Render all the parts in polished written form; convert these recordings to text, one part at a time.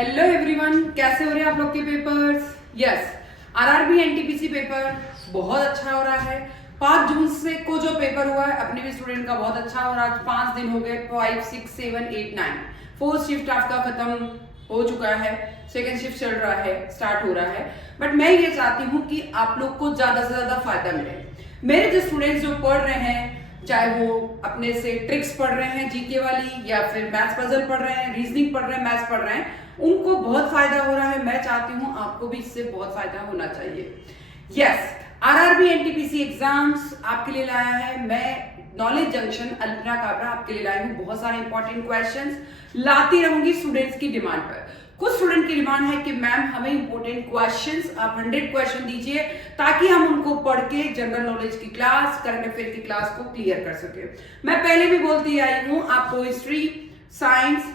Hello everyone, कैसे हो रहे हैं आप लोग के papers? Yes, RRB NTPC paper बहुत अच्छा हो रहा है। 5 जून से को जो पेपर हुआ है अपने भी स्टूडेंट का बहुत अच्छा हो रहा है। आज 5 दिन हो गए, 5, 6, 7, 8, 9, 4 शिफ्ट आपका खत्म हो चुका है, सेकेंड शिफ्ट चल रहा है, स्टार्ट हो रहा है। बट मैं ये चाहती हूँ कि आप लोग को ज्यादा से ज्यादा फायदा मिले। मेरे जो स्टूडेंट्स जो पढ़ रहे हैं, चाहे वो अपने से ट्रिक्स पढ़ रहे हैं जीके वाली, या फिर मैथ्स पजल पढ़ रहे हैं, रीजनिंग पढ़ रहे हैं, मैथ्स पढ़ रहे हैं, उनको बहुत फायदा हो रहा है। मैं चाहती हूँ आपको भी इससे बहुत फायदा होना चाहिए। यस, आरआरबी एनटीपीसी एग्जाम्स आपके लिए लाया है मैं नॉलेज जंक्शन अल्पना काबरा, आपके लिए लाई हूँ बहुत सारे इंपॉर्टेंट क्वेश्चंस लाती रहूंगी स्टूडेंट्स की डिमांड पर। कुछ स्टूडेंट की डिमांड है कि मैम हमें इंपॉर्टेंट क्वेश्चंस आप 100 क्वेश्चन दीजिए ताकि हम उनको पढ़ के जनरल नॉलेज की क्लास, करंट अफेयर की क्लास को क्लियर कर सके। मैं पहले भी बोलती आई हूं आपको हिस्ट्री, साइंस,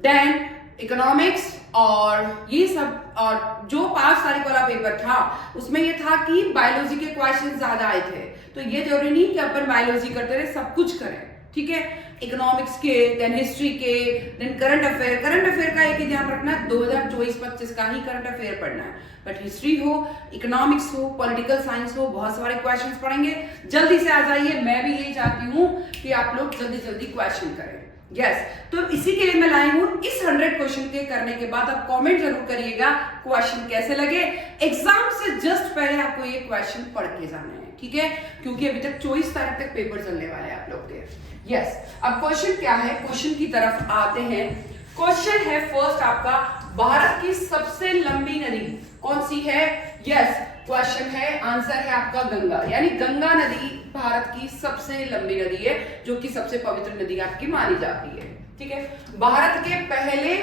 देन इकोनॉमिक्स और ये सब, और जो 5 तारीख वाला पेपर था उसमें ये था कि बायोलॉजी के क्वेश्चन ज्यादा आए थे। तो ये जरूरी नहीं कि अपन बायोलॉजी करते रहे, सब कुछ करें, ठीक है। इकोनॉमिक्स के, देन हिस्ट्री के, देन करंट अफेयर का एक ही ध्यान रखना है, 2024-25 का ही करंट अफेयर पढ़ना है। बट हिस्ट्री हो, इकोनॉमिक्स हो, पॉलिटिकल साइंस हो, बहुत सारे क्वेश्चंस पढ़ेंगे। जल्दी से आ जाइए, मैं भी यही चाहती हूँ कि आप लोग जल्दी जल्दी क्वेश्चन करें। यस, तो इसी के लिए मैं लाई हूं। इस 100 क्वेश्चन के करने के बाद आप कमेंट जरूर करिएगा क्वेश्चन कैसे लगे। एग्जाम से जस्ट पहले आपको ये क्वेश्चन पढ़ के जाना है, ठीक है, क्योंकि अभी तक 24 तारीख तक पेपर चलने वाले हैं आप लोग के। यस, अब क्वेश्चन क्या है, क्वेश्चन की तरफ आते हैं। क्वेश्चन है फर्स्ट आपका, भारत की सबसे लंबी नदी कौन सी है? यस, क्वेश्चन है, आंसर है आपका गंगा, यानी गंगा नदी भारत की सबसे लंबी नदी है, जो कि सबसे पवित्र नदी आपकी मानी जाती है, ठीक है। भारत के पहले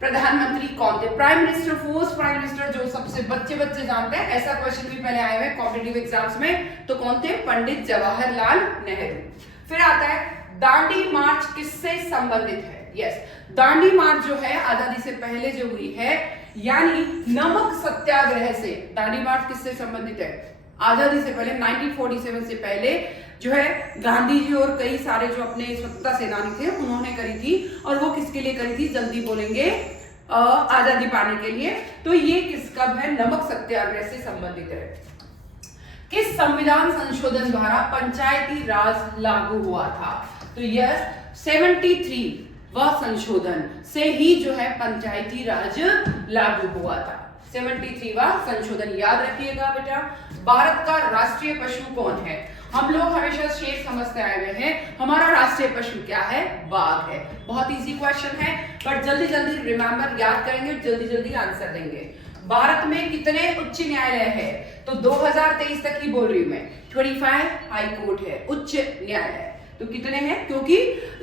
प्रधानमंत्री कौन थे? Prime minister, first prime minister, जो सबसे बच्चे जानते हैं, ऐसा क्वेश्चन भी पहले आए हुए कॉम्पिटिटिव एग्जाम्स में, तो कौन थे? पंडित जवाहरलाल नेहरू। फिर आता है दांडी मार्च किससे संबंधित है? यस, दांडी मार्च जो है आजादी से पहले जो हुई है, यानी नमक सत्याग्रह से। दांडी मार्च किससे संबंधित है? आजादी से पहले, 1947 से पहले जो है गांधी जी और कई सारे जो अपने स्वतंत्रता सेनानी थे उन्होंने करी थी। और वो किसके लिए करी थी? जल्दी बोलेंगे, आजादी पाने के लिए। तो ये किस कब है? नमक सत्याग्रह से संबंधित है। किस संविधान संशोधन द्वारा पंचायती राज लागू हुआ था? तो यह 73 वह संशोधन से ही जो है पंचायती राज लागू हुआ था। 73वां संशोधन याद रखिएगा बेटा। भारत का राष्ट्रीय पशु कौन है? हम लोग हमेशा शेर समझते आए हुए हैं, हमारा राष्ट्रीय पशु क्या है? बाघ है। बहुत इजी क्वेश्चन है, बट जल्दी जल्दी रिमेंबर याद करेंगे, जल्दी जल्दी आंसर देंगे। भारत में कितने उच्च न्यायालय है? तो 2023 तक ही बोल रही हूं मैं। 25 हाई कोर्ट है, उच्च न्यायालय। तो कितने हैं? क्योंकि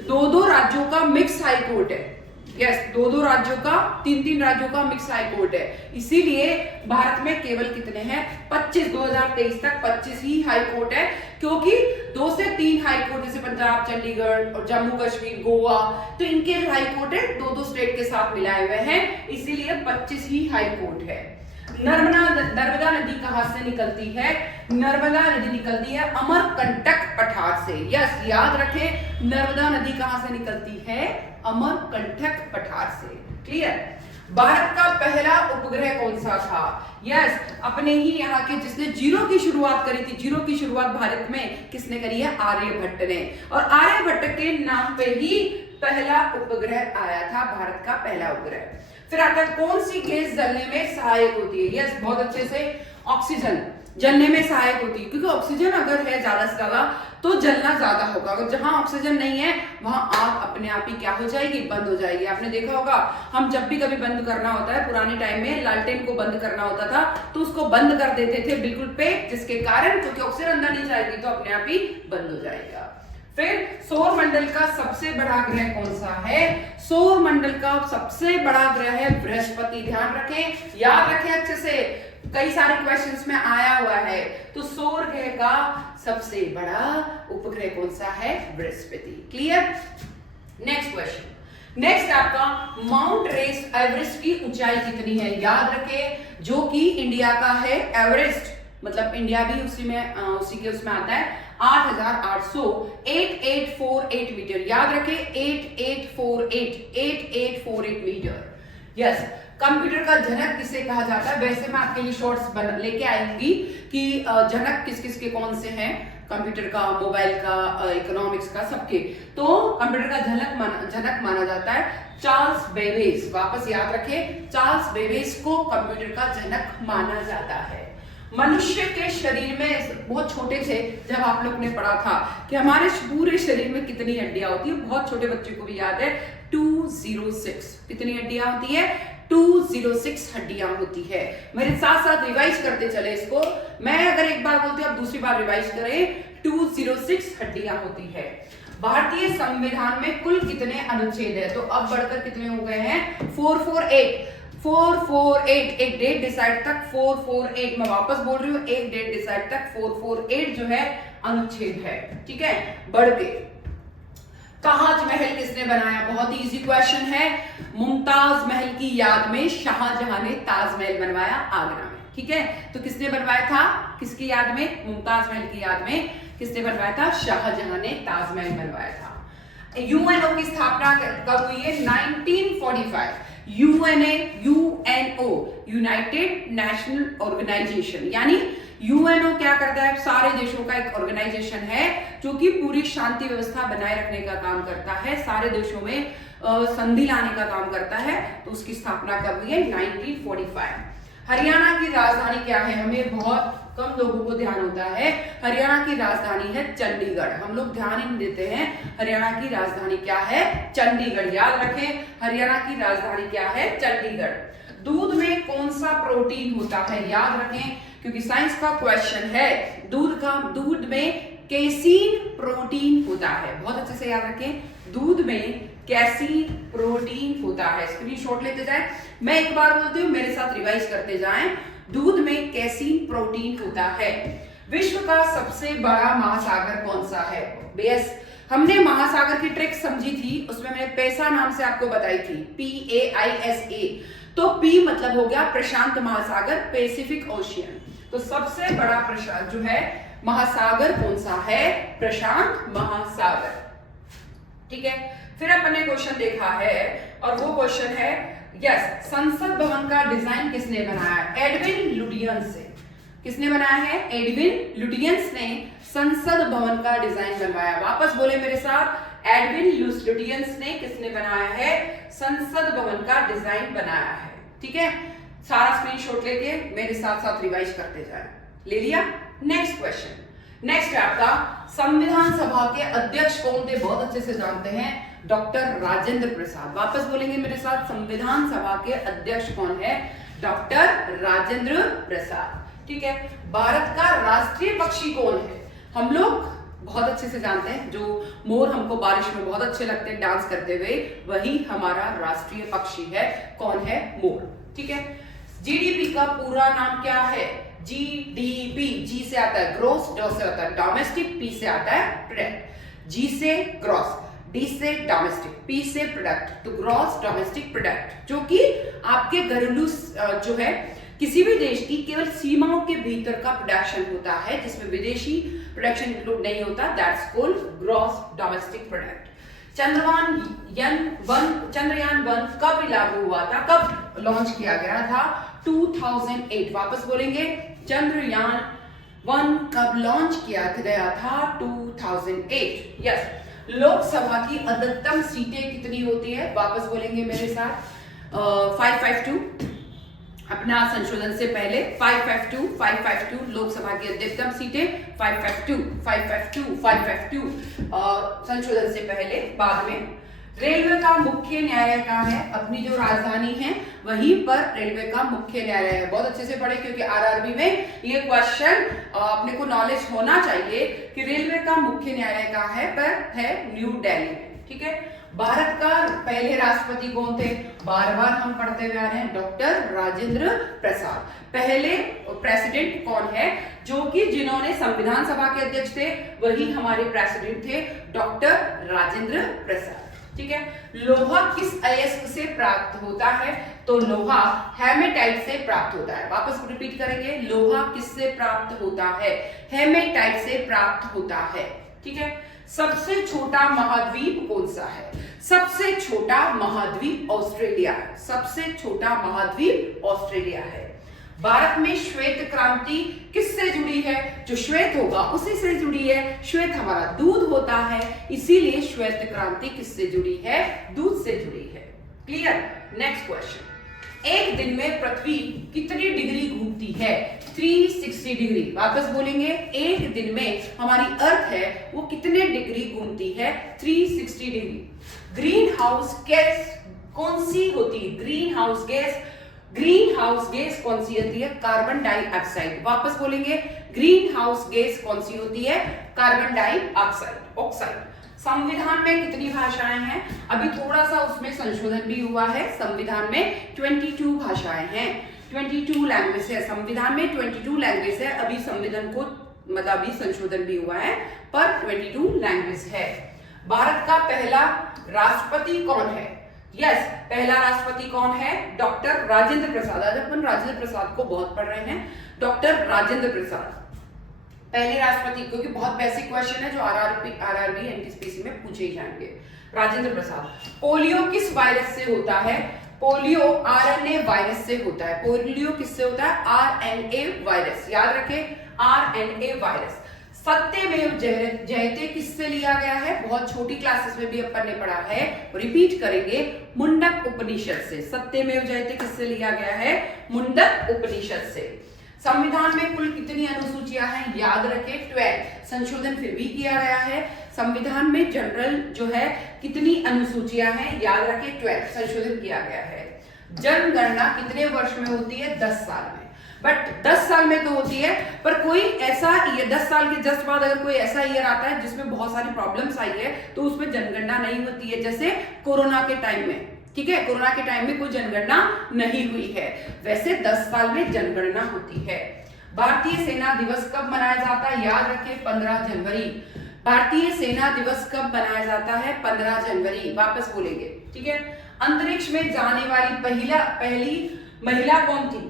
2 राज्यों का मिक्स हाई कोर्ट है। यस, 2 राज्यों का, 3 राज्यों का मिक्स हाई कोर्ट है, इसीलिए भारत में केवल कितने हैं? 25। 2023 तक 25 ही हाई कोर्ट है, क्योंकि 2 से 3 हाई कोर्ट, जैसे पंजाब, चंडीगढ़ और जम्मू कश्मीर, गोवा, तो इनके हाई कोर्ट है 2 स्टेट के साथ मिलाए हुए हैं, इसीलिए 25 ही हाई कोर्ट है। नर्मदा नदी कहां से निकलती है? नर्मदा नदी निकलती है अमरकंटक पठार से। यस, याद रखें, नर्मदा नदी कहां से निकलती है? अमरकंटक पठार से। क्लियर? भारत का पहला उपग्रह कौन सा था? यस, अपने ही यहाँ के जिसने जीरो की शुरुआत करी थी। जीरो की शुरुआत भारत में किसने करी है? आर्यभट्ट ने। और आर्यभट्ट के नाम पे ही पहला उपग्रह आया था, भारत का पहला उपग्रह। फिर आता है, कौन सी गैस जलने में सहायक होती है? यस, बहुत अच्छे से, ऑक्सीजन जलने में सहायक होती है, क्योंकि ऑक्सीजन अगर है ज्यादा से ज्यादा तो जलना ज्यादा होगा। अगर जहां ऑक्सीजन नहीं है वहां आग अपने आप ही क्या हो जाएगी? बंद हो जाएगी। आपने देखा होगा, हम जब भी कभी बंद करना होता है, पुराने टाइम में लालटेन को बंद करना होता था तो उसको बंद कर देते थे बिल्कुल पे, जिसके कारण, क्योंकि ऑक्सीजन अंदर नहीं जाएगी तो अपने आप ही बंद हो जाएगा। फिर सौर मंडल का सबसे बड़ा ग्रह कौन सा है? सौर मंडल का सबसे बड़ा ग्रह है बृहस्पति। ध्यान रखें, याद रखें अच्छे से, कई सारे क्वेश्चंस में आया हुआ है। तो सौर ग्रह का सबसे बड़ा उपग्रह कौन सा है? Brihaspati. Clear? Next question. Next आपका, माउंट एवरेस्ट की ऊंचाई कितनी है? याद रखें, जो कि इंडिया का है एवरेस्ट, मतलब इंडिया भी उसी के उसमें आता है। 8800 8848 मीटर। याद रखें 8848 मीटर। यस, कंप्यूटर का जनक किसे कहा जाता है? वैसे मैं आपके लिए शॉर्ट्स लेके आएंगी कि जनक किस किस के कौन से हैं, कंप्यूटर का, मोबाइल का, इकोनॉमिक्स का, सबके। तो कंप्यूटर का जनक माना जाता है चार्ल्स बेबेज। वापस याद रखें, चार्ल्स बेबेज को कंप्यूटर का जनक माना जाता है। मनुष्य के शरीर में, बहुत छोटे थे जब आप लोग ने पढ़ा था कि हमारे पूरे शरीर में कितनी हड्डियां होती है, बहुत छोटे बच्चे को भी याद है 206। कितनी हड्डियां होती है? 206 हड्डियां होती है। मेरे साथ साथ रिवाइज करते चले इसको। मैं अगर एक बार बोलती हूँ आप दूसरी बार रिवाइज करें। 206 हड्डियां होती है। भारतीय संविधान में कुल कितने अनुच्छेद है? तो अब बढ़कर कितने हो गए हैं? 448। एक डेट डिसाइड तक 448। मैं वापस बोल रही हूँ, एक डेट डिसाइड तक 448 जो है अनुच्छेद है। ठीक है, बढ़ के ताजमहल किसने बनाया? बहुत इजी क्वेश्चन है। मुमताज महल की याद में शाहजहां ने ताजमहल बनवाया आगरा में। ठीक है, तो किसने बनवाया था? किसकी याद में? मुमताज महल की याद में किसने बनवाया था? शाहजहां ने ताजमहल बनवाया था। यूएनओ की स्थापना कब हुई है? 1945। यूएनओ यूनाइटेड नेशनल ऑर्गेनाइजेशन, यानी यूएनओ क्या करता है? सारे देशों का एक ऑर्गेनाइजेशन है जो कि पूरी शांति व्यवस्था बनाए रखने का काम करता है, सारे देशों में संधि लाने का काम करता है। तो उसकी स्थापना कब हुई है? 1945। हरियाणा की राजधानी क्या है? हमें बहुत कम लोगों को ध्यान होता है। हरियाणा की राजधानी है चंडीगढ़। हम लोग ध्यान ही नहीं देते हैं। हरियाणा की राजधानी क्या है? चंडीगढ़। याद रखें, हरियाणा की राजधानी क्या है? चंडीगढ़। दूध में कौन सा प्रोटीन होता है? याद रखें, क्योंकि साइंस का क्वेश्चन है। दूध में कैसीन प्रोटीन होता है। बहुत अच्छे से याद रखें, दूध में कैसीन प्रोटीन होता है। स्क्रीनशॉट लेते जाएं। मैं एक बार बोलती हूँ, मेरे साथ रिवाइज करते जाएं। दूध में कैसीन प्रोटीन होता है। विश्व का सबसे बड़ा महासागर कौन सा है? बेस हमने महासागर की ट्रिक समझी थी, उसमें मैंने पैसा नाम से आपको बताई थी, PAISA। तो P मतलब हो गया प्रशांत महासागर, पैसिफिक ओशियन। तो सबसे बड़ा प्रशांत जो है महासागर कौन सा है? प्रशांत महासागर। ठीक है, फिर अपन ने क्वेश्चन देखा है और वो क्वेश्चन है, यस, संसद भवन का डिजाइन किसने बनाया? एडविन लुटियंस से। किसने बनाया है? एडविन लुटियंस ने संसद भवन का डिजाइन बनवाया। वापस बोले मेरे साथ, एडविन लुटियंस ने किसने बनाया है? संसद भवन का डिजाइन बनाया है। ठीक है, सारा स्क्रीनशॉट लेके मेरे साथ साथ रिवाइज करते जाए। ले लिया? Next question. नेक्स्ट है आपका, संविधान सभा के अध्यक्ष कौन थे? बहुत अच्छे से जानते हैं, डॉक्टर राजेंद्र प्रसाद। वापस बोलेंगे मेरे साथ, संविधान सभा के अध्यक्ष कौन है? डॉक्टर राजेंद्र प्रसाद। ठीक है, भारत का राष्ट्रीय पक्षी कौन है? हम लोग बहुत अच्छे से जानते हैं, जो मोर हमको बारिश में बहुत अच्छे लगते हैं डांस करते हुए, वही हमारा राष्ट्रीय पक्षी है। कौन है? मोर। ठीक है, जीडीपी का पूरा नाम क्या है? जीडीपी, जी से आता है ग्रोस, डॉ से आता है डोमेस्टिक, पी से आता है प्रोडक्ट। जी से ग्रोस, डी से डोमेस्टिक, पी से प्रोडक्ट, तो ग्रॉस डोमेस्टिक प्रोडक्ट, जो कि आपके घरेलू जो है किसी भी देश की केवल सीमाओं के भीतर का प्रोडक्शन होता है, जिसमें विदेशी प्रोडक्शन इंक्लूड नहीं होता, that's called gross domestic product. Chandrayaan 1 कब लागू हुआ था? कब लॉन्च किया गया था? 2008। वापस बोलेंगे, चंद्रयान 1 कब लॉन्च किया गया था? 2008। यस, लोकसभा की अधिकतम सीटें कितनी होती है? वापस बोलेंगे मेरे साथ, 552। अपना संशोधन से पहले 552 लोकसभा की अधिकतम सीटें 552 संशोधन से पहले। बाद में रेलवे का मुख्य न्यायालय कहाँ है? अपनी जो राजधानी है वहीं पर रेलवे का मुख्य न्यायालय है। बहुत अच्छे से पढ़े, क्योंकि आरआरबी में ये क्वेश्चन अपने को नॉलेज होना चाहिए कि रेलवे का मुख्य न्यायालय कहाँ है? पर है न्यू दिल्ली में। ठीक है, भारत का पहले राष्ट्रपति कौन थे? बार बार हम पढ़ते हुए आ रहे हैं, डॉक्टर राजेंद्र प्रसाद। पहले प्रेसिडेंट कौन है? जो कि जिन्होंने संविधान सभा के अध्यक्ष थे, वही हमारे प्रेसिडेंट थे, डॉक्टर राजेंद्र प्रसाद। ठीक है। लोहा किस अयस्क से प्राप्त होता है? तो लोहा हेमेटाइट से प्राप्त होता है। वापस रिपीट करेंगे, लोहा किससे प्राप्त होता है? हेमेटाइट से प्राप्त होता है। ठीक है। सबसे छोटा महाद्वीप कौन सा है? सबसे छोटा महाद्वीप ऑस्ट्रेलिया है। सबसे छोटा महाद्वीप ऑस्ट्रेलिया है। भारत में श्वेत क्रांति किससे जुड़ी है? जो श्वेत होगा उसी से जुड़ी है। श्वेत हमारा दूध होता है, इसीलिए श्वेत क्रांति किससे जुड़ी है? दूध से जुड़ी है। क्लियर? नेक्स्ट क्वेश्चन, एक दिन में पृथ्वी कितनी डिग्री घूमती है? 360 डिग्री। वापस बोलेंगे, एक दिन में हमारी अर्थ है वो कितने डिग्री घूमती है? 360 डिग्री। ग्रीन हाउस गैस कौन सी होती है? ग्रीन हाउस गैस कौन सी होती है? Carbon dioxide. वापस बोलेंगे, ग्रीन हाउस गैस कौन सी होती है? Carbon dioxide. संविधान में कितनी भाषाएं हैं? अभी थोड़ा सा उसमें संशोधन भी हुआ है। संविधान में 22 भाषाएं हैं, 22 लैंग्वेज है। संविधान में 22 लैंग्वेज है। अभी संविधान को मतलब अभी संशोधन भी हुआ है, पर 22 लैंग्वेज है। भारत का पहला राष्ट्रपति कौन है? यस, पहला राष्ट्रपति कौन है? डॉक्टर राजेंद्र प्रसाद। आज अपन राजेंद्र प्रसाद को बहुत पढ़ रहे हैं। डॉक्टर राजेंद्र प्रसाद पहले राष्ट्रपति, क्योंकि बहुत बेसिक क्वेश्चन है जो आरआरबी एनटीपीसी में पूछे ही जाएंगे। राजेंद्र प्रसाद। पोलियो किस वायरस से होता है? पोलियो आरएनए वायरस से होता है। पोलियो किससे होता है? RNA virus. याद रखें, आरएनए वायरस। सत्यमेव जयते किससे लिया गया है? बहुत छोटी क्लासेस में भी अपन ने पढ़ा है, रिपीट करेंगे, मुंडक उपनिषद से। सत्यमेव जयते किससे लिया गया है? मुंडक उपनिषद से। संविधान में कुल कितनी अनुसूचियां हैं? याद रखें, 12। संशोधन फिर भी किया गया है। संविधान में जनरल जो है कितनी अनुसूचियां हैं? याद रखें, 12। संशोधन किया गया है। जनगणना कितने वर्ष में होती है? 10 साल में। बट 10 साल में तो होती है, पर कोई ऐसा 10 साल के जस्ट बाद अगर कोई ऐसा ईयर आता है जिसमें बहुत सारी प्रॉब्लम्स आई है, तो उसमें जनगणना नहीं होती है। जैसे कोरोना के टाइम में, ठीक है, कोरोना के टाइम में कोई जनगणना नहीं हुई है। वैसे 10 साल में जनगणना होती है। भारतीय सेना दिवस कब मनाया जाता है? याद रखें, 15 जनवरी। भारतीय सेना दिवस कब मनाया जाता है? 15 जनवरी। वापस बोलेंगे, ठीक है। अंतरिक्ष में जाने वाली पहली महिला कौन थी?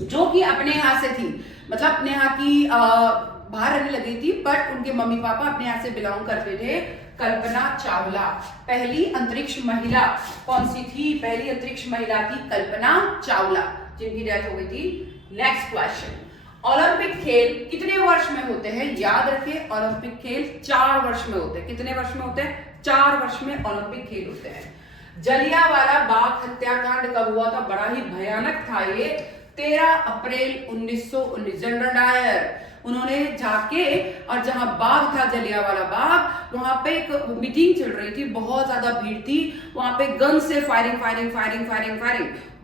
जो कि अपने यहाँ से थी, मतलब अपने यहाँ की बाहर रहने लगी थी, बट उनके मम्मी पापा अपने यहाँ से बिलोंग करते थे। कल्पना चावला। पहली अंतरिक्ष महिला कौन सी थी? पहली अंतरिक्ष महिला थी कल्पना चावला, जिनकी डेथ हो गई थी। नेक्स्ट क्वेश्चन, ओलंपिक खेल कितने वर्ष में होते हैं? याद रखें, ओलंपिक खेल 4 वर्ष में होते हैं। कितने वर्ष में होते हैं? 4 वर्ष में ओलंपिक खेल होते हैं। जलियांवाला बाग हत्याकांड कब हुआ था? बड़ा ही भयानक था ये। 13 अप्रैल 1919। जनरल डायर उन्होंने जाके, और जहां बाग था जलियांवाला बाग, वहां पे एक मीटिंग चल रही थी, बहुत ज्यादा भीड़ थी, वहां पे गन से फायरिंग,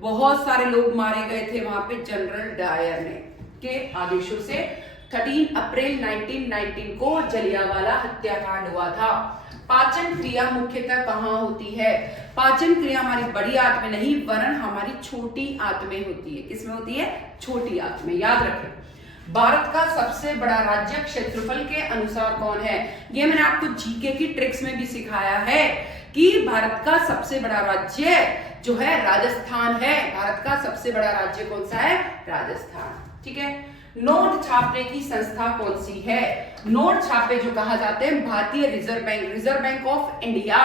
बहुत सारे लोग मारे गए थे वहां पे जनरल डायर ने के आदेशों से। 13 अप्रैल 1919 को जलियांवाला हत्याकांड हुआ था। पाचन क्रिया मुख्यतः कहाँ होती है? पाचन क्रिया हमारी बड़ी आंत में नहीं, वरन हमारी छोटी आंत में होती है। किसमें होती है? छोटी आंत में। याद रखें। भारत का सबसे बड़ा राज्य क्षेत्रफल के अनुसार कौन है? ये मैंने आपको जीके की ट्रिक्स में भी सिखाया है कि भारत का सबसे बड़ा राज्य जो है राजस्थान है। भारत का सबसे बड़ा राज्य कौन सा है? राजस्थान। ठीक है। नोट छापने की संस्था कौन सी है? नोट छापे जो कहा जाते हैं भारतीय reserve Bank of India.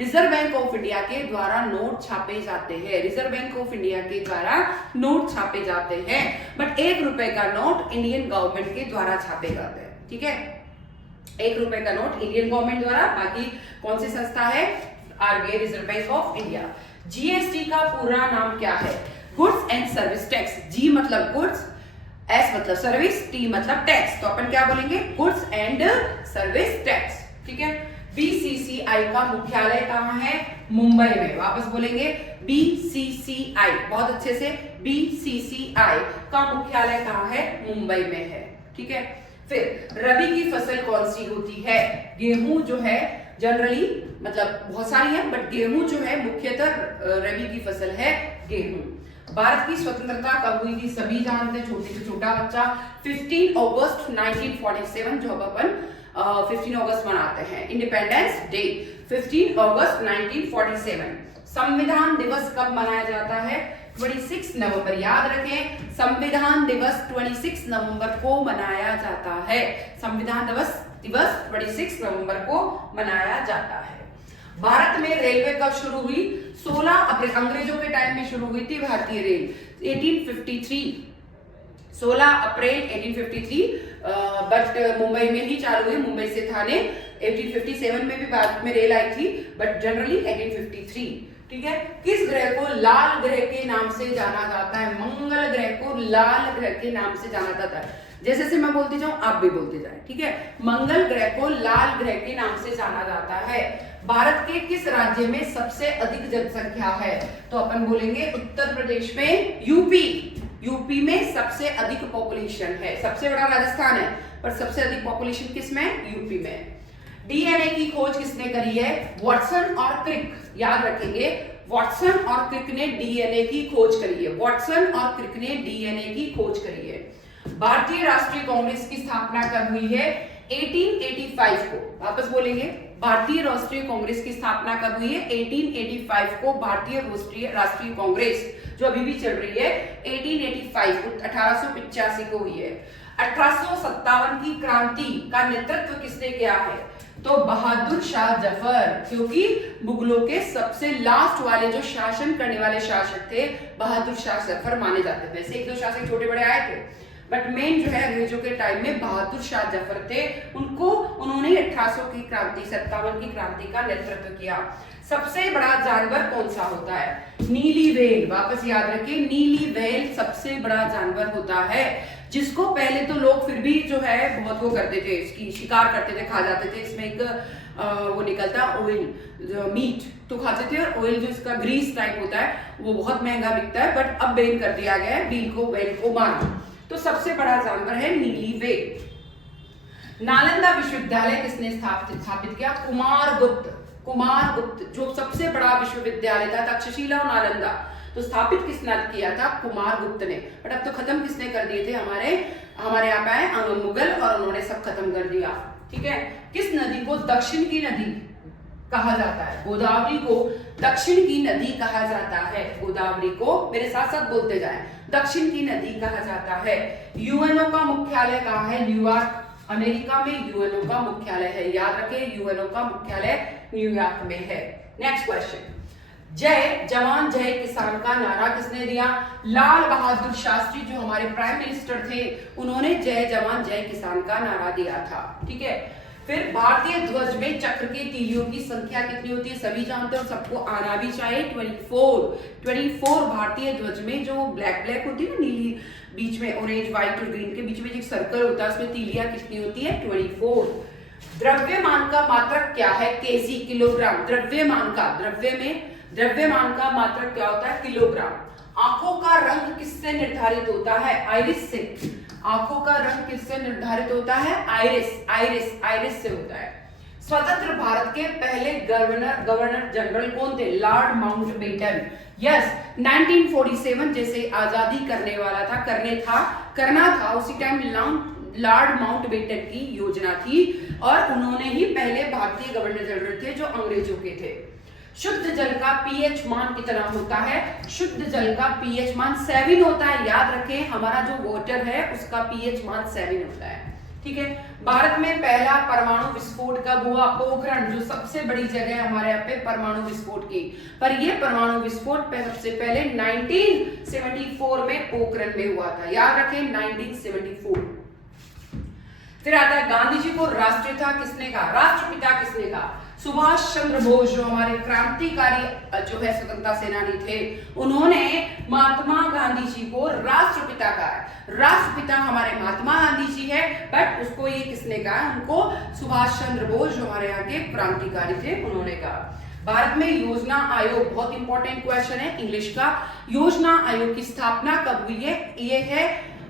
Reserve Bank of India के द्वारा नोट छापे जाते हैं। रिजर्व बैंक ऑफ इंडिया के द्वारा नोट छापे जाते हैं। बट 1 रुपए का नोट इंडियन गवर्नमेंट के द्वारा छापे जाते हैं। ठीक है, 1 रुपए का नोट इंडियन गवर्नमेंट द्वारा। बाकी कौन सी संस्था है? RBI, Reserve Bank of India. GST का पूरा नाम क्या है? Goods and service tax. G मतलब गुड्स, एस मतलब सर्विस, टी मतलब टैक्स। तो अपन क्या बोलेंगे? Goods and service tax. ठीक है। बीसीसीआई का मुख्यालय कहाँ है? मुंबई में। वापस बोलेंगे, बीसीसीआई, बहुत अच्छे से। बीसीसीआई का मुख्यालय कहाँ है? मुंबई में है। ठीक है। फिर रबी की फसल कौन सी होती है? गेहूं जो है जनरली, मतलब बहुत सारी है, बट गेहूं जो है मुख्यतः रबी की फसल है गेहूं। भारत की स्वतंत्रता कब हुई थी? सभी जानते हैं, छोटे से छोटा बच्चा। 15 अगस्त 1947, जो अब अपन 15 अगस्त मनाते हैं, इंडिपेंडेंस डे 15 अगस्त 1947। संविधान दिवस कब मनाया जाता है? 26 नवंबर। याद रखें, संविधान दिवस 26 नवंबर को मनाया जाता है। संविधान दिवस 26 नवंबर को मनाया जाता है। भारत में रेलवे कब शुरू हुई? 16 अप्रैल, अंग्रेजों के टाइम में शुरू हुई थी भारतीय रेल 1853, 16 अप्रैल 1853। बट मुंबई में ही चालू हुई, मुंबई से थाने। 1857 में भी भारत में रेल आई थी, बट जनरली 1853। ठीक है। किस ग्रह को लाल ग्रह के नाम से जाना जाता है? मंगल ग्रह को लाल ग्रह के नाम से जाना जाता है। जैसे जैसे मैं बोलती जाऊं आप भी बोलते जाए, ठीक है। मंगल ग्रह को लाल ग्रह के नाम से जाना जाता है। भारत के किस राज्य में सबसे अधिक जनसंख्या है? तो अपन बोलेंगे उत्तर प्रदेश में, यूपी में सबसे अधिक पॉपुलेशन है। सबसे बड़ा राजस्थान है, पर सबसे अधिक पॉपुलेशन किस में? यूपी में। डीएनए की खोज किसने करी है? वॉटसन और क्रिक। याद रखेंगे, वॉटसन और क्रिक ने डीएनए की खोज करी है। वॉटसन और क्रिक ने डीएनए की खोज करी है। भारतीय राष्ट्रीय कांग्रेस की स्थापना कब हुई है? 1885 को। वापस बोलेंगे, भारतीय राष्ट्रीय कांग्रेस की स्थापना कब हुई है? 1885 को भारतीय राष्ट्रीय कांग्रेस जो अभी भी चल रही है 1885 को, 1885 को हुई है। 1857 की क्रांति का नेतृत्व किसने किया है? तो बहादुर शाह जफर, क्योंकि मुगलों के सबसे लास्ट वाले जो शासन करने वाले शासक थे बहादुर शाह जफर माने जाते थे। वैसे एक दो शासक छोटे बड़े आए थे, बट मेन जो है अंग्रेजों के टाइम में बहादुर शाह जफर थे। उन्होंने 1800 की क्रांति, 57 की क्रांति का नेतृत्व किया। सबसे बड़ा जानवर कौन सा होता है? नीली व्हेल। वापस याद रखिए, नीली व्हेल सबसे बड़ा जानवर होता है, जिसको पहले तो लोग फिर भी जो है बहुत वो करते थे, इसकी शिकार करते थे, खा जाते थे। इसमें एक वो निकलता ऑयल, मीट तो खाते थे, और ऑयल जो इसका ग्रीस टाइप होता है वो बहुत महंगा बिकता है, बट अब बैन कर दिया गया है व्हेल को मारना। तो सबसे बड़ा जानवर है नीली व्हेल। नालंदा विश्वविद्यालय किसने स्थापित किया? कुमार गुप्त, जो सबसे बड़ा विश्वविद्यालय था तक्षशिला और नालंदा, तो स्थापित किसने किया था? कुमार गुप्त ने। बट अब तो खत्म किसने कर दिए थे? हमारे यहाँ पे आए मुगल, और उन्होंने सब खत्म कर दिया। ठीक है। किस नदी को दक्षिण की नदी कहा जाता है? गोदावरी को दक्षिण की नदी कहा जाता है। गोदावरी को मेरे साथ साथ बोलते जाएं, दक्षिण की नदी कहा जाता है। यूएनओ का मुख्यालय कहाँ है? न्यूयॉर्क, अमेरिका में यूएनओ का मुख्यालय है। याद रखें, यूएनओ का मुख्यालय न्यूयॉर्क में है। नेक्स्ट क्वेश्चन, जय जवान जय किसान का नारा किसने दिया? लाल बहादुर शास्त्री, जो हमारे प्राइम मिनिस्टर थे, उन्होंने जय जवान जय किसान का नारा दिया था। ठीक है। फिर भारतीय ध्वज में चक्र के तीलियों की संख्या कितनी होती है? सभी जानते हो, सबको आना भी चाहिए। 24 भारतीय ध्वज में जो ब्लैक होती है ना, नीली बीच में ऑरेंज व्हाइट और ग्रीन के बीच में एक सर्कल होता है, उसमें तीलियां कितनी होती है? 24। द्रव्यमान का मात्रक क्या है? KG, kilogram. द्रव्यमान का मात्रक क्या होता है? किलोग्राम। आंखों का रंग किससे निर्धारित होता है? आइरिस से। आंखों का रंग किससे निर्धारित होता है? आइरिस से होता है। स्वतंत्र भारत के पहले गवर्नर जनरल कौन थे? Lord Mountbatten. यस, 1947 जैसे आजादी करने वाला था, करना था उसी टाइम लॉर्ड माउंटबेटन की योजना थी, और उन्होंने ही पहले भारतीय गवर्नर जनरल थे जो अंग्रेजों के थे। शुद्ध जल का पीएच मान कितना होता है? शुद्ध जल का पीएच मान 7 होता है। याद रखें, हमारा जो वाटर है उसका पीएच मान 7 होता है। ठीक है। भारत में पहला परमाणु विस्फोट कब हुआ? पोखरण, जो सबसे बड़ी जगह है हमारे यहाँ पे परमाणु विस्फोट की, पर यह परमाणु विस्फोट सबसे पहले 1974 में पोखरण में हुआ था। याद रखें, 1974। फिर आता है गांधी जी को राष्ट्रपिता किसने कहा? राष्ट्रपिता किसने कहा? सुभाष चंद्र बोस, जो हमारे क्रांतिकारी जो है स्वतंत्रता सेनानी थे, उन्होंने महात्मा गांधी जी को राष्ट्रपिता कहा। राष्ट्रपिता हमारे महात्मा गांधी जी है, बट उसको ये किसने कहा? उनको सुभाष चंद्र बोस, जो हमारे यहाँ के क्रांतिकारी थे, उन्होंने कहा। भारत में योजना आयोग, बहुत इंपॉर्टेंट क्वेश्चन है इंग्लिश का। योजना आयोग की स्थापना कब हुई है? ये है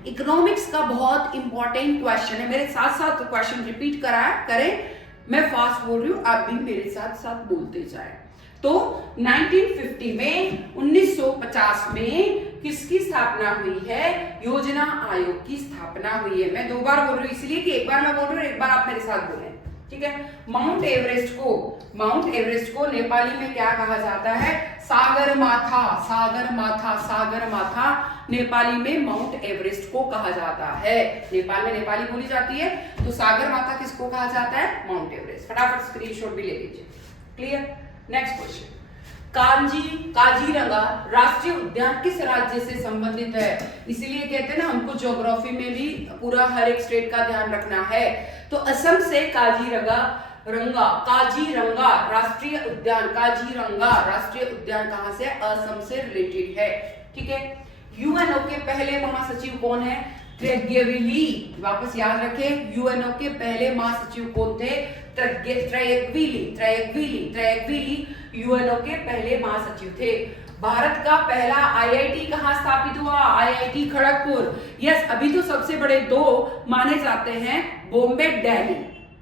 इकोनॉमिक्स का बहुत इंपॉर्टेंट क्वेश्चन है। मेरे साथ साथ क्वेश्चन रिपीट करें, मैं फास्ट बोल रही हूं, आप भी मेरे साथ साथ बोलते जाएं। तो 1950 में 1950 में किसकी स्थापना हुई है? योजना आयोग की स्थापना हुई है। मैं 2 बार बोल रही हूँ इसलिए कि एक बार मैं बोल रही हूँ, एक बार आप मेरे साथ बोलें। ठीक है। माउंट एवरेस्ट को नेपाली में क्या कहा जाता है? सागर माथा नेपाली में माउंट एवरेस्ट को कहा जाता है। नेपाल में नेपाली बोली जाती है, तो सागर माथा किसको कहा जाता है? Mount Everest. फटाफट स्क्रीनशॉट भी ले लीजिए। क्लियर? नेक्स्ट क्वेश्चन, काजीरंगा राष्ट्रीय उद्यान किस राज्य से संबंधित है? इसीलिए कहते हैं ना, हमको ज्योग्राफी में भी पूरा हर एक स्टेट का ध्यान रखना है। तो असम से काजीरंगा राष्ट्रीय उद्यान कहां से? असम से रिलेटेड है। ठीक है। यूएनओ के पहले महासचिव कौन है? त्रेगव्येली। वापस याद रखें, यूएनओ के पहले महासचिव कौन थे? त्रेगव्येली यूएनओ के पहले महासचिव थे। भारत का पहला आईआईटी कहां स्थापित हुआ? आईआईटी खड़गपुर। यस, अभी तो सबसे बड़े दो माने जाते हैं, बॉम्बे, दिल्ली,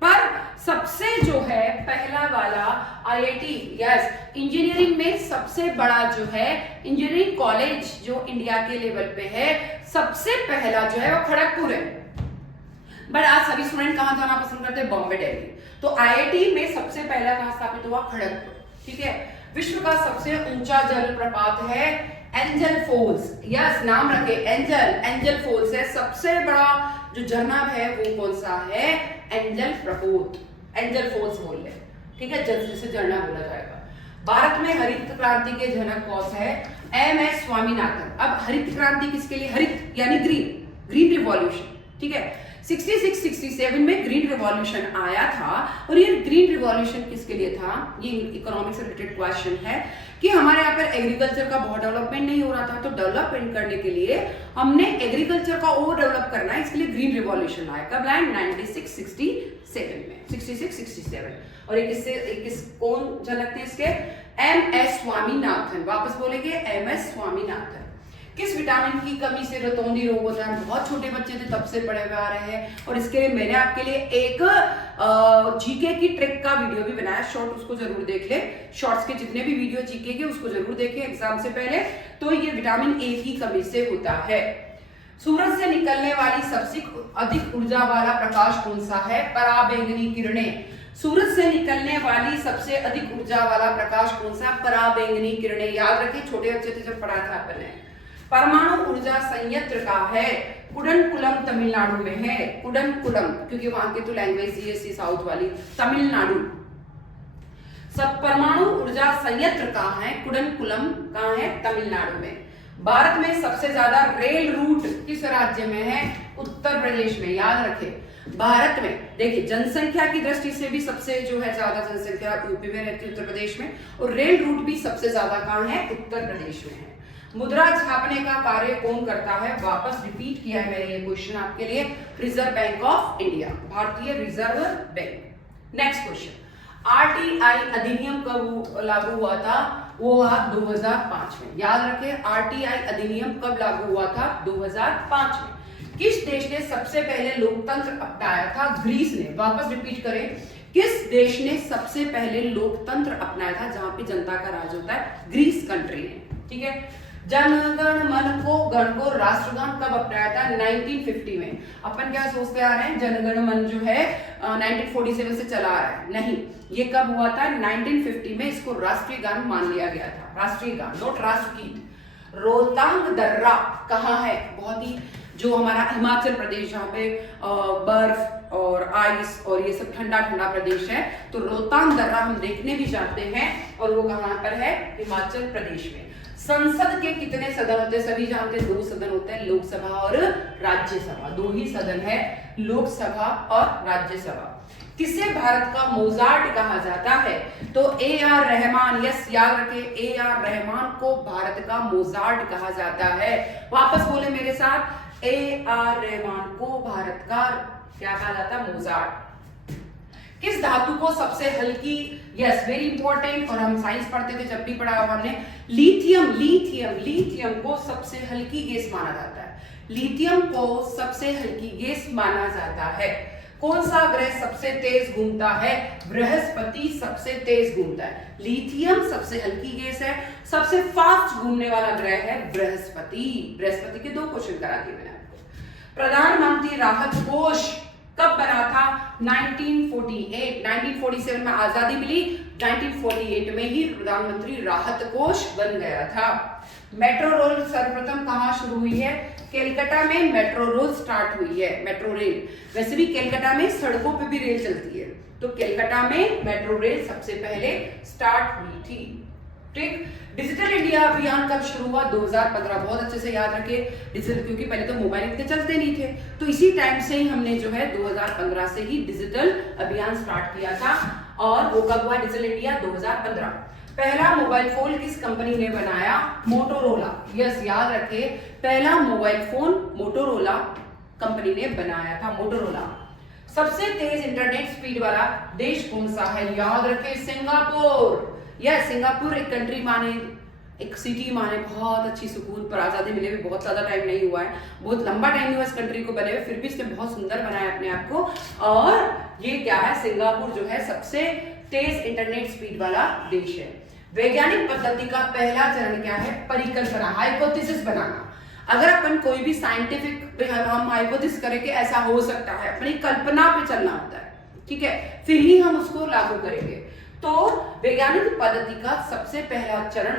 पर सबसे जो है पहला वाला आईआईटी, यस, इंजीनियरिंग में सबसे बड़ा जो है इंजीनियरिंग कॉलेज जो इंडिया के लेवल पे है, सबसे पहला जो है वो खड़गपुर है। बट आज सभी स्टूडेंट कहां जाना पसंद करते हैं? बॉम्बे, दिल्ली। तो आईआईटी में सबसे पहला कहां स्थापित हुआ? खड़गपुर। ठीक है। विश्व का सबसे ऊंचा जलप्रपात है एंजल फॉल्स। यस, नाम रखे, एंजल फॉल्स है। सबसे बड़ा जो झरना है वो कौन सा है? एंजल फॉल्स बोल रहे। ठीक है, जिसे झरना बोला जाएगा। भारत में हरित क्रांति के जनक कौन है? एमएस स्वामीनाथन। अब हरित क्रांति किसके लिए? हरित यानी ग्रीन रिवॉल्यूशन। ठीक है। 66-67 में ग्रीन रिवॉल्यूशन आया था, और ये ग्रीन रिवॉल्यूशन किसके लिए था? ये इकोनॉमिक्स से रिलेटेड क्वेश्चन है कि हमारे यहाँ पर एग्रीकल्चर का बहुत डेवलपमेंट नहीं हो रहा था, तो डेवलपमेंट करने के लिए हमने एग्रीकल्चर का और डेवलप करना है, इसके लिए ग्रीन रिवॉल्यूशन आया। कब लाया? 96-67 में, 66-67। और कौन जनक थे इसके? एमएस स्वामीनाथन। वापस बोलेंगे, एमएस स्वामीनाथन। किस विटामिन की कमी से रतौंधी रोग होता है? बहुत छोटे बच्चे थे तब से पढ़े हुए आ रहे हैं, और इसके लिए मैंने आपके लिए एक जीके की ट्रिक का वीडियो भी बनाया, शॉर्ट, उसको जरूर देख ले। शॉर्ट्स के जितने भी वीडियो जीके के उसको जरूर देखें एग्जाम से पहले। तो ये विटामिन ए की कमी से होता है। सूरज से निकलने वाली सबसे अधिक ऊर्जा वाला प्रकाश कौन सा है? पराबैंगनी किरणें। सूरज से निकलने वाली सबसे अधिक ऊर्जा वाला प्रकाश कौन सा? पराबैंगनी किरणें। याद रखें, छोटे बच्चे थे जब पढ़ा था अपन ने। परमाणु ऊर्जा संयंत्र का है? कुडनकुलम तमिलनाडु में है। कुडनकुलम, क्योंकि वहां की तो लैंग्वेज सीएससी साउथ वाली, तमिलनाडु। सब परमाणु ऊर्जा संयंत्र कहाँ है? कुडनकुलम कहाँ है? तमिलनाडु में। भारत में सबसे ज्यादा रेल रूट किस राज्य में है? उत्तर प्रदेश में। याद रखें, भारत में देखिए जनसंख्या की दृष्टि से भी सबसे जो है ज्यादा जनसंख्या यूपी में रहती है, उत्तर प्रदेश में, और रेल रूट भी सबसे ज्यादा कहाँ है? उत्तर प्रदेश में है। मुद्रा छापने का कार्य कौन करता है? वापस रिपीट किया है मैंने ये क्वेश्चन आपके लिए, रिजर्व बैंक ऑफ इंडिया, भारतीय reserve bank. Next question, RTI अधिनियम कब लागू हुआ था? वो हुआ 2005 में। याद रखें, आरटीआई अधिनियम कब लागू हुआ था? 2005 में। किस देश ने सबसे पहले लोकतंत्र अपनाया था? ग्रीस ने। वापस रिपीट करें, किस देश ने सबसे पहले लोकतंत्र अपनाया था, जहां पे जनता का राज होता है? ग्रीस कंट्री ने। ठीक है। जनगण मन को राष्ट्रगान कब अपनाया था? 1950 में। अपन क्या सोचते आ रहे हैं, जनगण मन जो है 1947 से चला आ रहा है, नहीं, ये कब हुआ था? 1950 में इसको राष्ट्रीय गान मान लिया गया था। राष्ट्रीय गान, नोट राष्ट्रगीत। रोहतांग दर्रा कहाँ है? बहुत ही जो हमारा हिमाचल प्रदेश, जहाँ पे बर्फ और आइस और ये सब ठंडा ठंडा प्रदेश है, तो रोहतांग दर्रा हम देखने भी जाते हैं, और वो कहाँ पर है? हिमाचल प्रदेश में। संसद के कितने सदन होते हैं? सभी जानते हैं 2 सदन होते हैं, लोकसभा और राज्यसभा। 2 ही सदन है, लोकसभा और राज्यसभा। किसे भारत का मोजार्ट कहा जाता है? तो ए.आर. रहमान। यस, याद रखें, ए.आर. रहमान को भारत का मोजार्ट कहा जाता है। वापस बोले मेरे साथ, ए.आर. रहमान को भारत का क्या कहा जाता है? मोजार्ट। किस धातु को सबसे हल्की, यस वेरी इंपॉर्टेंट, और हम साइंस पढ़ते थे जब भी पढ़ा हुआ हमने, लिथियम को सबसे हल्की गैस माना जाता है। लिथियम को सबसे हल्की गैस माना जाता है। कौन सा ग्रह सबसे तेज घूमता है? बृहस्पति सबसे तेज घूमता है। लिथियम सबसे हल्की गैस है, सबसे फास्ट घूमने वाला ग्रह है बृहस्पति। बृहस्पति के 2 क्वेश्चन करा दिए मैंने आपको। प्रधानमंत्री राहत कोष कब बना था? 1948, 1947 में आजादी मिली, 1948 में ही प्रधानमंत्री राहत कोष बन गया था। मेट्रो रेल सर्वप्रथम कहाँ शुरू हुई है? कलकत्ता में मेट्रो रेल स्टार्ट हुई है, मेट्रो रेल। वैसे भी कलकत्ता में सड़कों पे भी रेल चलती है, तो कलकत्ता में मेट्रो रेल सबसे पहले स्टार्ट हुई थी। ठीक। डिजिटल इंडिया अभियान कब शुरू हुआ? 2015। बहुत अच्छे से याद रखिए डिजिटल, क्योंकि पहले तो मोबाइल इतने चलते नहीं थे, तो इसी टाइम से ही हमने जो है 2015 से ही डिजिटल अभियान स्टार्ट किया था। और वो कब हुआ डिजिटल इंडिया? 2015। पहला मोबाइल फोन किस कंपनी ने बनाया? मोटोरोला। यस, याद रखिए, पहला मोबाइल फोन मोटोरोला कंपनी ने बनाया था, मोटोरोला। सबसे तेज इंटरनेट स्पीड वाला देश कौन सा है? याद रखें, सिंगापुर। यस, सिंगापुर एक कंट्री माने, एक सिटी माने, बहुत अच्छी सुकून पर आजादी मिले हुए बहुत ज्यादा टाइम नहीं हुआ है, बहुत लंबा टाइम हुआ इस कंट्री को बने हुए, फिर भी इसने बहुत सुंदर बनाया अपने आप को। और ये क्या है? सिंगापुर जो है सबसे तेज इंटरनेट स्पीड वाला देश है। वैज्ञानिक पद्धति का पहला चरण क्या है? परिकल्पना, हाइपोथेसिस बनाना। अगर अपन कोई भी साइंटिफिक हम हाइपोथेसिस करें कि ऐसा हो सकता है, अपनी कल्पना पे चलना होता है, ठीक है, फिर ही हम उसको लागू करेंगे। तो वैज्ञानिक पद्धति का सबसे पहला चरण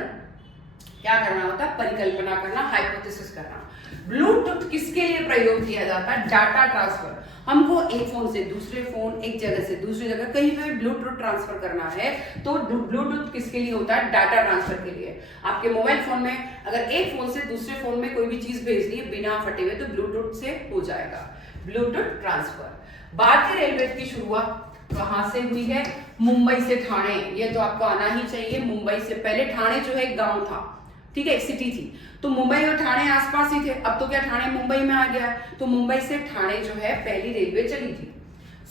क्या करना होता है? परिकल्पना करना, हाइपोथेसिस करना। ब्लूटूथ किसके लिए प्रयोग किया जाता है? Data transfer. हमको एक फोन से दूसरे फोन, एक जगह से दूसरी जगह, कहीं पे ब्लूटूथ ट्रांसफर करना है, तो ब्लूटूथ किसके लिए होता है? डाटा ट्रांसफर के लिए। आपके मोबाइल फोन में अगर एक फोन से दूसरे फोन में कोई भी चीज भेजनी है बिना फटे हुए, तो ब्लूटूथ से हो जाएगा, ब्लूटूथ ट्रांसफर। भारतीय रेलवे की शुरुआत कहां से हुई है? मुंबई से ठाणे। ये तो आपको आना ही चाहिए। मुंबई से पहले ठाणे जो है एक गांव था, ठीक है, एक सिटी थी, तो मुंबई और ठाणे आसपास ही थे। अब तो क्या ठाणे मुंबई में आ गया, तो मुंबई से ठाणे जो है पहली रेलवे चली थी।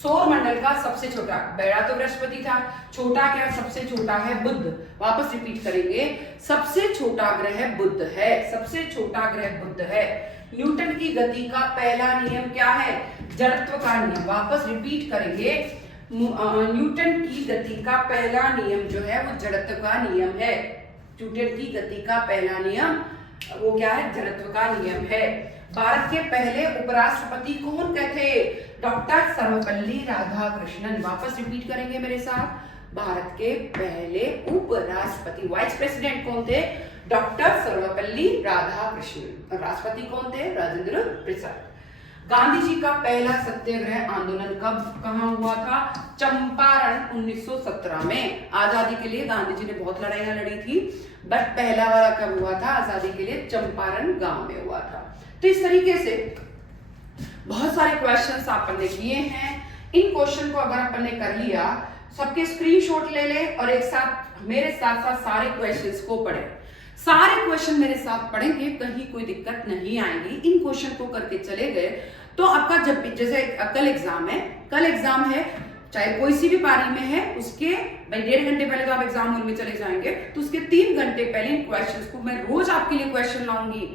सौर मंडल का सबसे छोटा, बड़ा तो बृहस्पति था, छोटा क्या? सबसे छोटा है बुध। वापस रिपीट करेंगे, सबसे छोटा ग्रह बुध है, सबसे छोटा ग्रह बुध है। न्यूटन की गति का पहला नियम क्या है? जड़त्व का नियम। वापस रिपीट करेंगे, न्यूटन की गति का पहला नियम जो है वो जड़त्व का नियम है। न्यूटन की गति का पहला नियम वो क्या है? जड़त्व का नियम है। भारत के पहले उपराष्ट्रपति कौन थे? डॉक्टर सर्वपल्ली राधाकृष्णन। वापस रिपीट करेंगे मेरे साथ, भारत के पहले उपराष्ट्रपति, वाइस प्रेसिडेंट कौन थे? डॉक्टर सर्वपल्ली राधाकृष्णन। राष्ट्रपति कौन थे? राजेंद्र प्रसाद। गांधी जी का पहला सत्याग्रह आंदोलन कब कहां हुआ था? चंपारण 1917 में। आजादी के लिए गांधी जी ने बहुत लड़ाइयां लड़ी थी, बट पहला वाला कब हुआ था आजादी के लिए? चंपारण गांव में हुआ था। तो इस तरीके से बहुत सारे क्वेश्चंस अपन ने किए हैं। इन क्वेश्चन को अगर अपन ने कर लिया, सबके स्क्रीनशॉट ले ले और एक साथ मेरे साथ साथ सारे क्वेश्चंस को पढ़े। सारे क्वेश्चन मेरे साथ पढ़ेंगे, कहीं कोई दिक्कत नहीं आएगी। इन क्वेश्चन को करके चले गए तो आपका जब भी, जैसे कल एग्जाम है, कल एग्जाम है, चाहे कोई सी भी पारी में है, उसके भाई 1.5 घंटे पहले तो आप एग्जाम हॉल में चले जाएंगे, तो उसके 3 घंटे पहले इन क्वेश्चंस को मैं रोज आपके लिए क्वेश्चन लाऊंगी,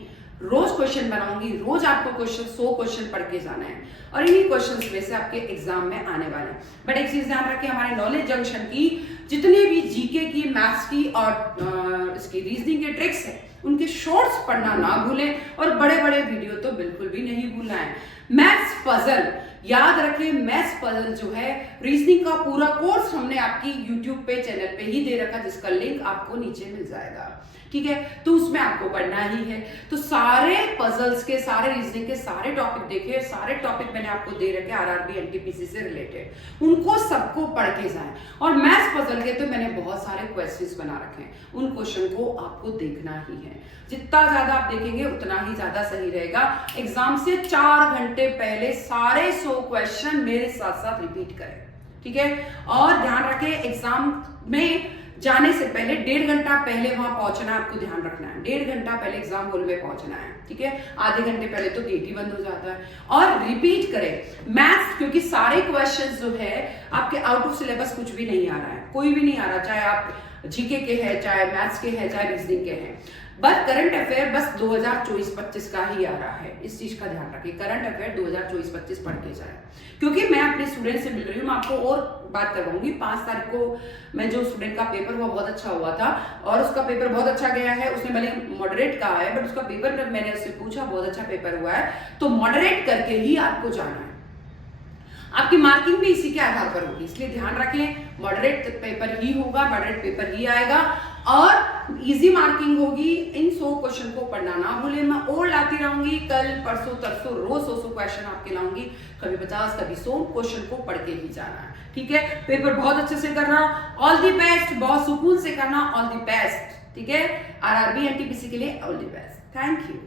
रोज क्वेश्चन बनाऊंगी, रोज आपको क्वेश्चन 100 क्वेश्चन पढ़ के जाना है और इन्हीं क्वेश्चंस में से आपके एग्जाम में आने वाले हैं। बट एक चीज ध्यान रखिए, हमारे नॉलेज जंक्शन की जितने भी जीके की, मैथ्स की और इसकी रीजनिंग के ट्रिक्स है, उनके शॉर्ट्स पढ़ना ना भूलें और बड़े बड़े वीडियो तो बिल्कुल भी नहीं भूलना है। मैथ्स पजल याद रखें, मैथ्स पजल जो है, रीजनिंग का पूरा कोर्स हमने आपकी यूट्यूब पे चैनल पे ही दे रखा, जिसका लिंक आपको नीचे मिल जाएगा, ठीक है, तो उसमें आपको पढ़ना ही है। तो सारे पजल्स के, सारे रीजनिंग के सारे टॉपिक देखिए, सारे टॉपिक मैंने आपको दे रखे आरआरबी एनटीपीसी से रिलेटेड, उनको सबको पढ़ के जाएं। और मैथ्स पजल के तो मैंने बहुत सारे क्वेश्चंस बना रखे हैं, उन क्वेश्चन को आपको देखना ही है। जितना ज्यादा आप देखेंगे उतना ही ज्यादा सही रहेगा। एग्जाम से 4 घंटे पहले सारे 100 क्वेश्चन मेरे साथ साथ रिपीट करें, ठीक है। और ध्यान रखें, एग्जाम में जाने से पहले 1.5 घंटा पहले वहां पहुंचना है, आपको ध्यान रखना है। 1.5 घंटा पहले एग्जाम हॉल में पहुंचना है, ठीक है। आधे घंटे पहले तो गेट ही बंद हो जाता है। और रिपीट करें मैथ्स, क्योंकि सारे क्वेश्चंस जो है आपके आउट ऑफ सिलेबस कुछ भी नहीं आ रहा है, कोई भी नहीं आ रहा, चाहे आप जीके के हैं, चाहे मैथ्स के हैं, चाहे रीजनिंग के हैं, बस करंट अफेयर बस 2024-25 का ही आ रहा है। इस चीज का ध्यान रखिए, करंट अफेयर 2024-25 पढ़ के जाए, क्योंकि मैं अपने स्टूडेंट से मिल रही हूँ, मैं आपको और बात करवाऊंगी। 5 तारीख को मैं जो स्टूडेंट का पेपर हुआ बहुत अच्छा हुआ था और उसका पेपर बहुत अच्छा गया है, उसने भले मॉडरेट कहा है, बट उसका पेपर मैंने उससे पूछा बहुत अच्छा पेपर हुआ है, तो मॉडरेट करके ही आपको जाना है। आपकी मार्किंग भी इसी के आधार पर होगी, इसलिए ध्यान रखें मॉडरेट पेपर ही होगा, मॉडरेट पेपर ही आएगा और इजी मार्किंग होगी। इन 100 क्वेश्चन को पढ़ना ना भूलें, मैं और लाती रहूंगी, कल परसों तरसों रोज 100 क्वेश्चन आपके लाऊंगी, कभी 50 कभी 100 क्वेश्चन को पढ़ के ही जाना है, ठीक है। पेपर बहुत अच्छे से करना, ऑल द बेस्ट, बहुत सुकून से करना, ऑल द बेस्ट, ठीक है। आरआरबी एनटीपीसी के लिए all the best, thank you.